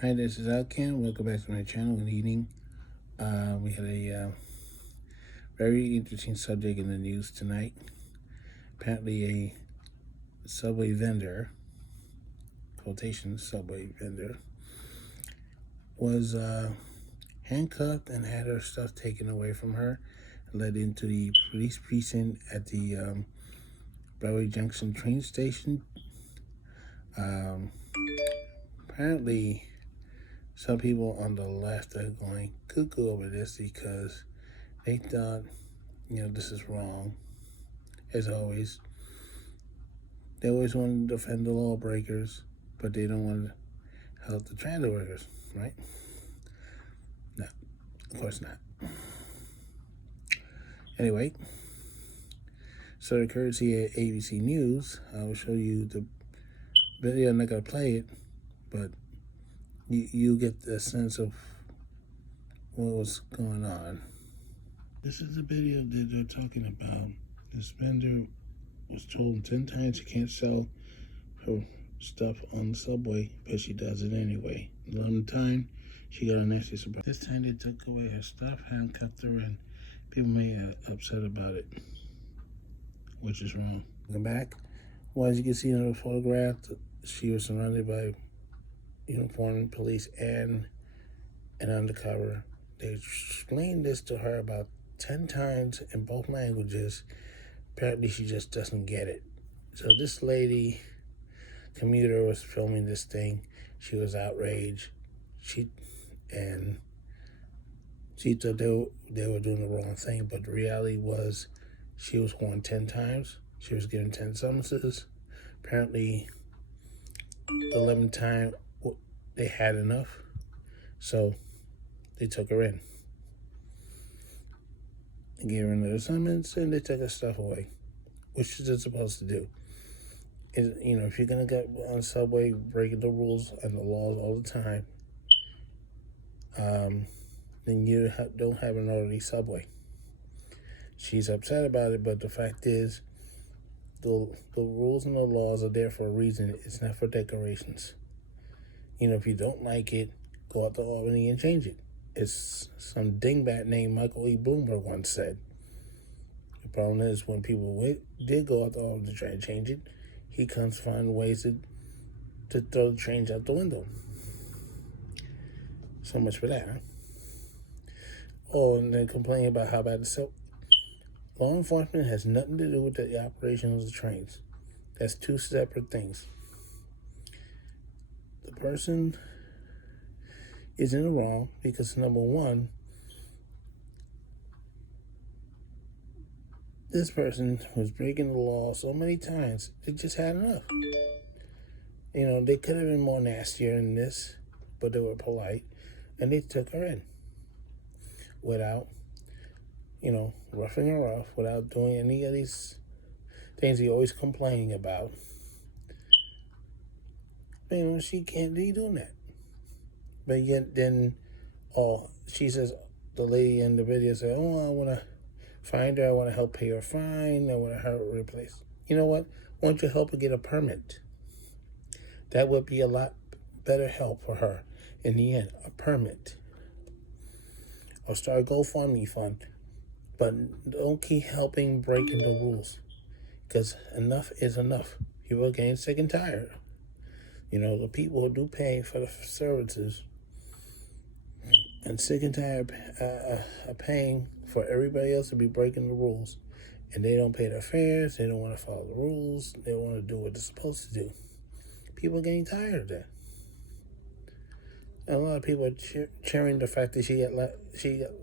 Hi, this is Alcan. Welcome back to my channel. Good evening. We had a very interesting subject in the news tonight. Apparently, a subway vendor, quotation subway vendor, was handcuffed and had her stuff taken away from her, led into the police precinct at the Broadway Junction train station. Apparently, some people on the left are going cuckoo over this because they thought, this is wrong. As always, they always want to defend the lawbreakers, but they don't want to help the transit workers, right? No, of course not. Anyway, so courtesy of ABC News, I will show you the video. I'm not going to play it, but you get the sense of what was going on. This is the video that they're talking about. This vendor was told 10 times she can't sell her stuff on the subway, but she does it anyway. 11th time, she got a nasty surprise. This time they took away her stuff, handcuffed her, and people may upset about it, which is wrong. Welcome back. Well, as you can see in the photograph, she was surrounded by uniformed police and an undercover. They explained this to her about 10 times in both languages. Apparently, she just doesn't get it. So this lady commuter was filming this thing. She was outraged. She thought they were doing the wrong thing, but the reality was she was warned 10 times. She was given 10 summonses. Apparently, the 11th time they had enough, so they took her in. They gave her another summons, and they took her stuff away, which they're supposed to do. If you're gonna get on the subway breaking the rules and the laws all the time, then you don't have an orderly subway. She's upset about it, but the fact is, the rules and the laws are there for a reason. It's not for decorations. If you don't like it, go out to Albany and change it. It's some dingbat named Michael E. Bloomberg once said. The problem is when people did go out to Albany to try to change it, he comes to find ways to throw the change out the window. So much for that, huh? Oh, and then complaining about how bad the law enforcement has nothing to do with the operation of the trains. That's two separate things. The person is in the wrong because, number one, this person was breaking the law so many times, they just had enough. They could have been more nastier than this, but they were polite, and they took her in without, roughing her off, without doing any of these things he always complaining about. She can't be doing that. But yet then, she says, the lady in the video said, I want to find her, I want to help pay her fine, I want to help her replace. You know what? Why don't you help her get a permit? That would be a lot better help for her in the end, a permit. Or start a GoFundMe fund. But don't keep helping breaking the rules, because enough is enough. People are getting sick and tired. The people who do pay for the services and sick and tired of paying for everybody else to be breaking the rules, and they don't pay their fares, they don't want to follow the rules, they want to do what they're supposed to do. People are getting tired of that. And a lot of people are cheering the fact that she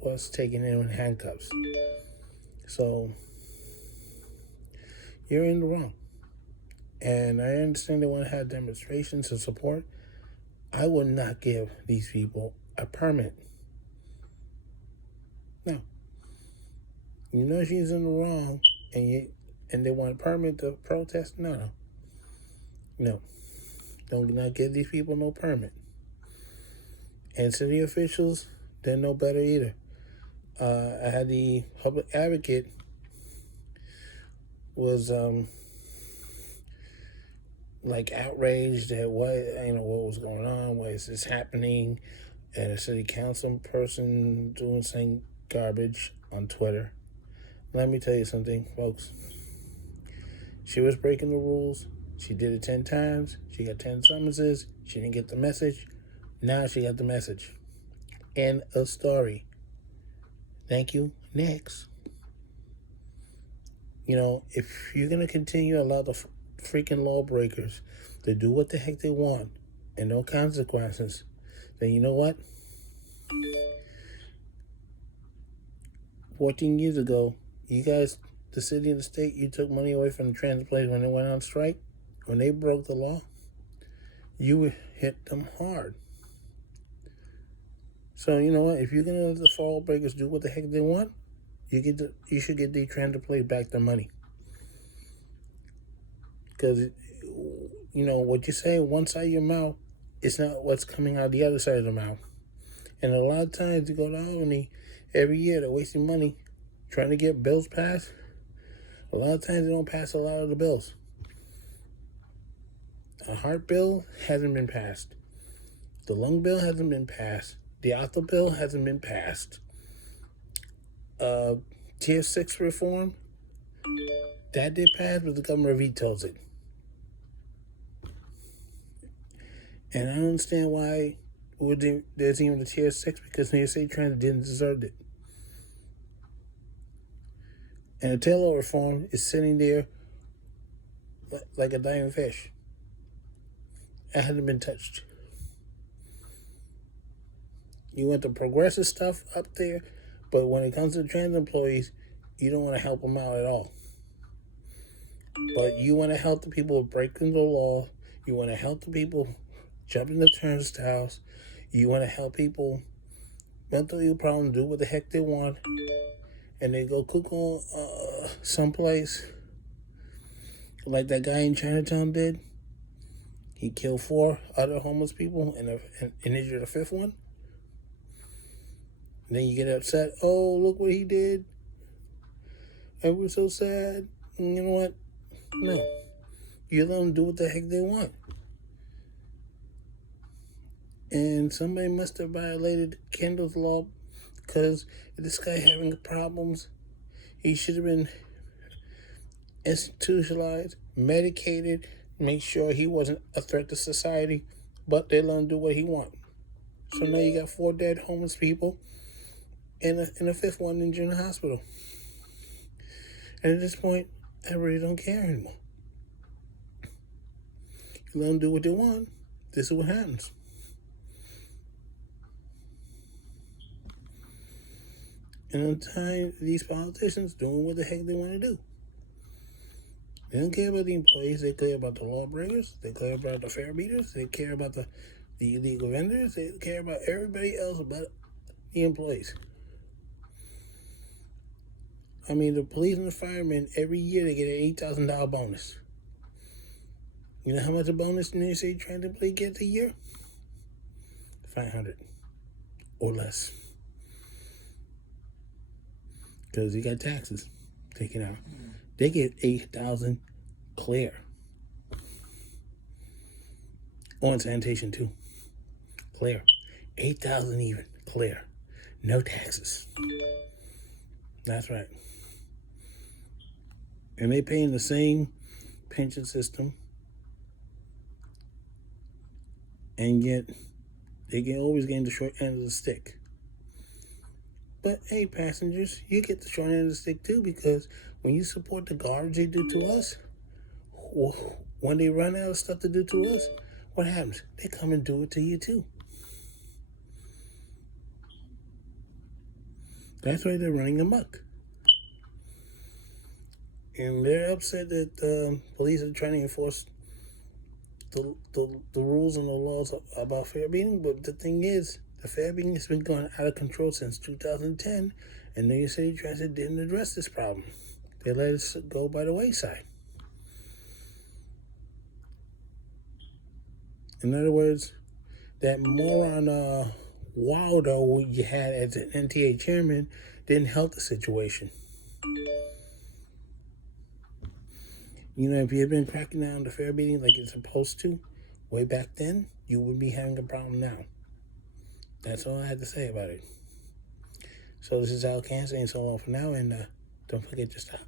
was taken in with handcuffs. So you're in the wrong. And I understand they want to have demonstrations of support. I would not give these people a permit. No. She's in the wrong, and they want a permit to protest? No. Don't not give these people no permit. And city officials, they're no better either. I had the public advocate was like outraged at what was going on, why is this happening, and a city council person doing some garbage on Twitter. Let me tell you something, folks. She was breaking the rules. She did it 10 times. She got 10 summonses. She didn't get the message. Now she got the message. End of story. Thank you. Next. If you're going to continue to allow the freaking lawbreakers to do what the heck they want and no consequences, then you know what? 14 years ago, you guys, the city and the state, you took money away from the transit place when they went on strike. When they broke the law, you hit them hard. So you know what? If you're gonna let the fall breakers do what the heck they want, you should get the transit place back their money. Because what you say one side of your mouth, it's not what's coming out the other side of the mouth. And a lot of times you go to Albany every year, they're wasting money trying to get bills passed. A lot of times they don't pass a lot of the bills. A heart bill hasn't been passed. The lung bill hasn't been passed. The auto bill hasn't been passed. Tier 6 reform, that did pass, but the governor vetoes it. And I don't understand why there's even a Tier 6, because New York State Transit didn't deserve it. And the tail reform is sitting there like a dying fish. It hasn't been touched. You want the progressive stuff up there, but when it comes to transit employees, you don't want to help them out at all. But you want to help the people breaking the law. You want to help the people jumping the turnstiles. You want to help people mentally problem do what the heck they want, and they go cook on someplace like that guy in Chinatown did. He killed 4 other homeless people and injured a 5th one. And then you get upset. Oh, look what he did. And we're so sad. And you know what? No. You let them do what the heck they want. And somebody must have violated Kendall's law, because this guy having problems, he should have been institutionalized, medicated, make sure he wasn't a threat to society, but they let him do what he wants. So now you got 4 dead homeless people and a 5th one injured in the hospital. And at this point, I really don't care anymore. You let them do what they want, this is what happens. And on time, these politicians doing what the heck they want to do. They don't care about the employees. They care about the lawbreakers. They care about the fare beaters. They care about the illegal vendors. They care about everybody else but the employees. I mean, the police and the firemen, every year they get an $8,000 bonus. You know how much a bonus the New York State Transit employee gets a year? $500 or less. Because you got taxes taken out. They get $8,000 clear. On sanitation too. Clear. $8,000 even. Clear. No taxes. That's right. And they pay in the same pension system. And yet they can always get the short end of the stick. But hey, passengers, you get the short end of the stick too, because when you support the garbage they do to us, when they run out of stuff to do to us, what happens? They come and do it to you too. That's why they're running amok. And they're upset that police are trying to enforce the rules and the laws about fare beating. But the thing is, the fare beating has been going out of control since 2010, and New York City Transit didn't address this problem. They let it go by the wayside. In other words, that moron Waldo you had as an NTA chairman didn't help the situation. You know, if you had been cracking down on the fare beating like it's supposed to, way back then, you wouldn't be having a problem now. That's all I had to say about it. So this is Al Can saying so long for now, and don't forget to stop.